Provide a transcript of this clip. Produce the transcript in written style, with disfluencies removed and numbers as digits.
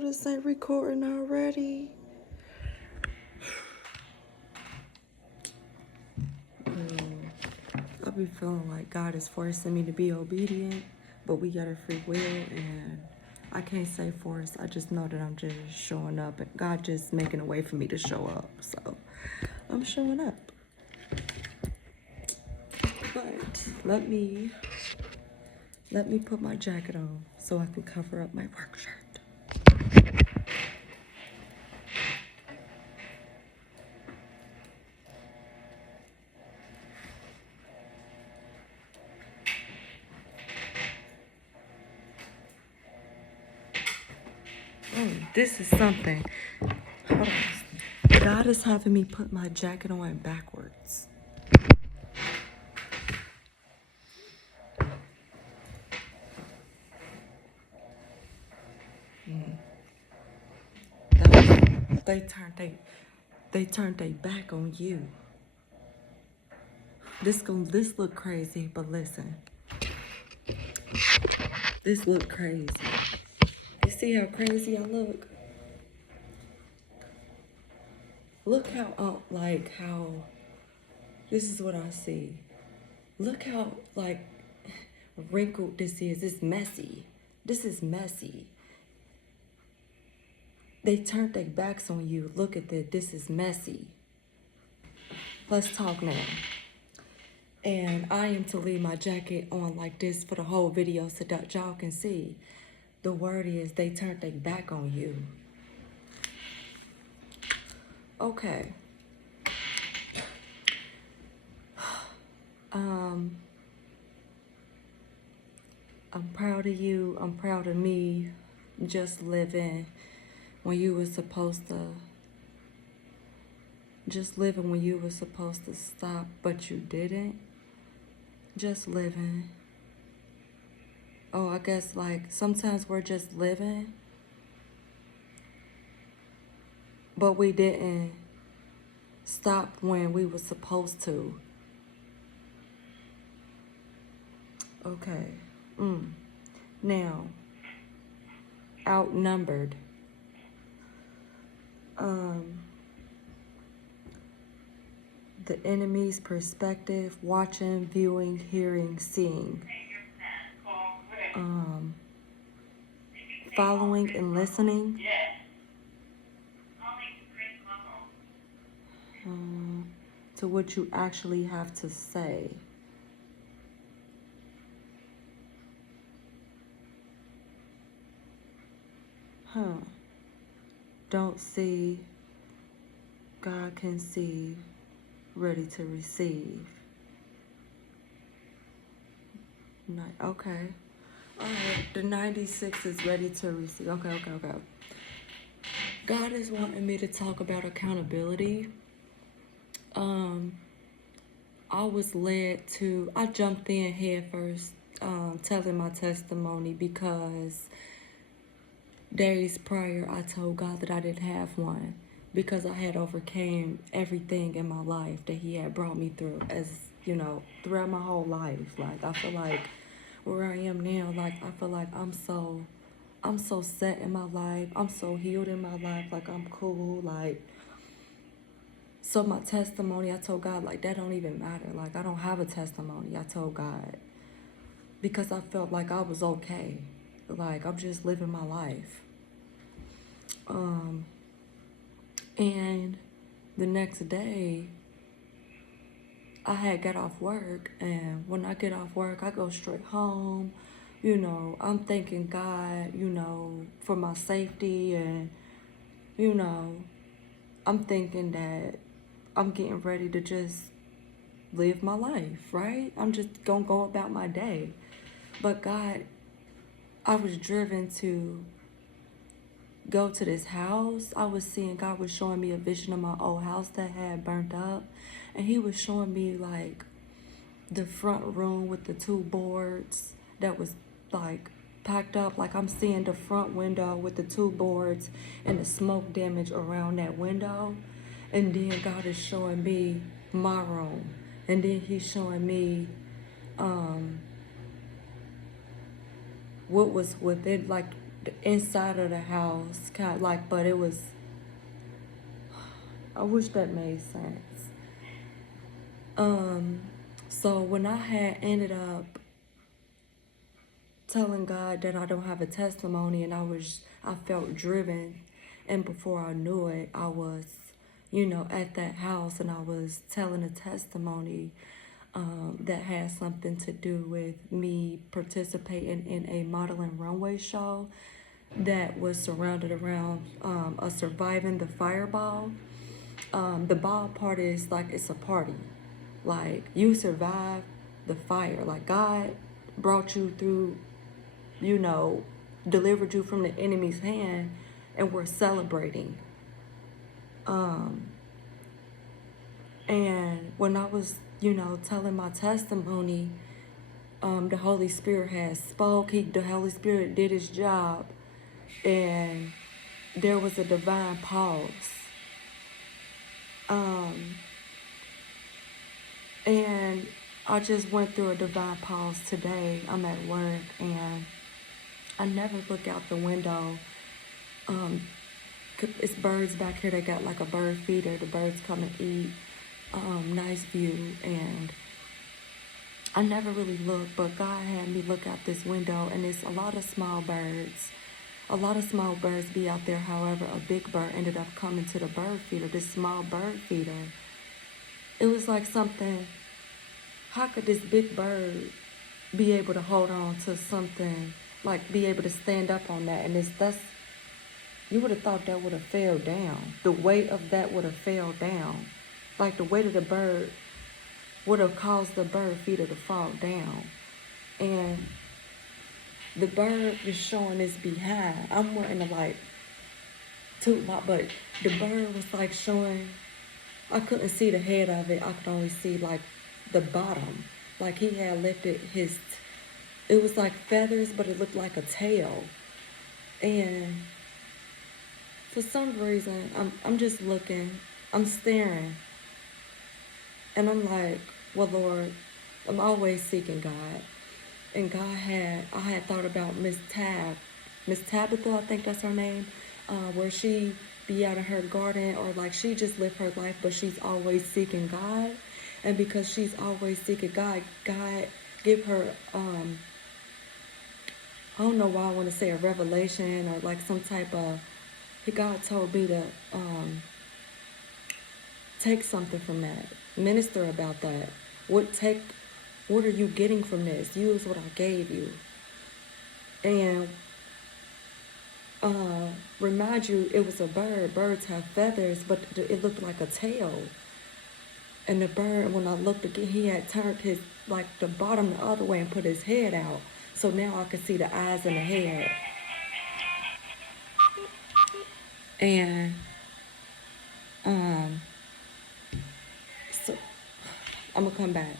know this ain't recording already. I be feeling like God is forcing me to be obedient, but we got a free will, and I can't say force. I just know that I'm just showing up, and God just making a way for me to show up. So I'm showing up. But let me put my jacket on so I can cover up my work shirt. Oh, this is something. Hold on. God is having me put my jacket on backwards. They turned their back on you. This look crazy, but listen. This look crazy. You see how crazy I look? Look how this is what I see. Look how wrinkled this is. It's messy. This is messy. They turned their backs on you. Look at this. This is messy. Let's talk now. And I am to leave my jacket on like this for the whole video so that y'all can see. The word is they turned their back on you. Okay. I'm proud of you. I'm proud of me. Just living when you were supposed to. Just living when you were supposed to stop, but you didn't. Just living. Oh, I guess like sometimes we're just living, but we didn't stop when we were supposed to. Okay. Now, outnumbered. The enemy's perspective, watching, viewing, hearing, seeing. Following and listening. To what you actually have to say. Don't see, God can see, ready to receive. Okay. All right, the 96 is ready to receive. Okay. God is wanting me to talk about accountability. I jumped in head first, telling my testimony because days prior, I told God that I didn't have one because I had overcame everything in my life that He had brought me through, as you know, throughout my whole life. Like I feel like where I am now, like I feel like I'm so set in my life. I'm so healed in my life. Like I'm cool. Like so my testimony, I told God like that don't even matter. Like I don't have a testimony. I told God because I felt like I was okay. Like I'm just living my life. And the next day I had got off work, and when I get off work I go straight home. You know, I'm thanking God, you know, for my safety, and you know, I'm thinking that I'm getting ready to just live my life, right? I'm just gonna go about my day. But God, I was driven to go to this house. I was seeing, God was showing me a vision of my old house that had burnt up. And He was showing me like the front room with the two boards that was like packed up. Like I'm seeing the front window with the two boards and the smoke damage around that window. And then God is showing me my room. And then He's showing me what was within, like the inside of the house, kind of like, but it was. I wish that made sense. Um, so when I had ended up telling God that I don't have a testimony, and I felt driven, and before I knew it, I was, at that house, and I was telling a testimony that had something to do with me participating in a modeling runway show that was surrounded around a surviving the fireball. The ball part is like it's a party. Like you survived the fire. Like God brought you through, you know, delivered you from the enemy's hand, and we're celebrating. Um, and when I was, telling my testimony, the Holy Spirit had spoke. The Holy Spirit did his job, and there was a divine pause. Um, and I just went through a divine pause today. I'm at work, and I never look out the window. Um, it's birds back here. They got like a bird feeder. The birds come and eat. Nice view, and I never really looked, but God had me look out this window, and it's a lot of small birds. A lot of small birds be out there. However, a big bird ended up coming to the bird feeder. This small bird feeder. It was like something. How could this big bird be able to hold on to something, like be able to stand up on that? And that's you would have thought that would have fell down. The weight of that would have fell down. Like the weight of the bird would have caused the bird feeder to fall down. And the bird is showing its behind. I'm wanting to like toot my butt. The bird was like showing, I couldn't see the head of it. I could only see like the bottom. Like he had lifted his, it was like feathers, but it looked like a tail. And for some reason, I'm just looking, I'm staring, and I'm like, well, Lord, I'm always seeking God. And I had thought about Miss Tabitha, I think that's her name, where she be out of her garden, or like she just live her life, but she's always seeking God. And because she's always seeking God, God give her, I don't know why I want to say a revelation, or like some type of, God told me to take something from that, minister about that. What are you getting from this? Use what I gave you. And remind you, it was a bird. Birds have feathers, but it looked like a tail. And the bird, when I looked again, he had turned his, like the bottom the other way and put his head out. So now I could see the eyes and the head. And um, so I'm gonna come back.